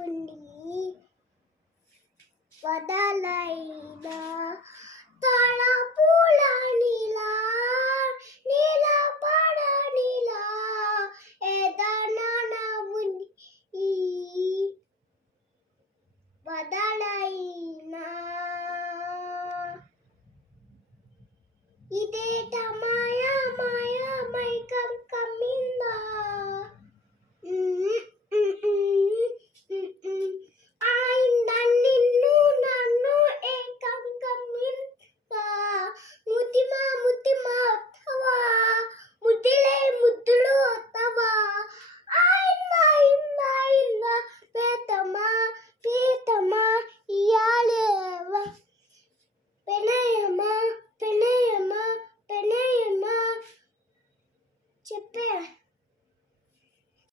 ఉండి వదలైనా తలపుల నీలా నీలపడనిలా ఏదైనా ఉండి వదలైనా ఇదేట మాయా మాయా మైకం కమ్మిందా ఆయన నిన్ను నన్ను ఏకం కమ్మిందా ముతిమా ముతిమా వత్తవా ముద్దులే ముద్దులు వత్తవా ఆయన ఆయన ఆయన పేతమా పేతమా ఇయాలేవా పెనయమా పెనయమా పెనయమా చెప్పే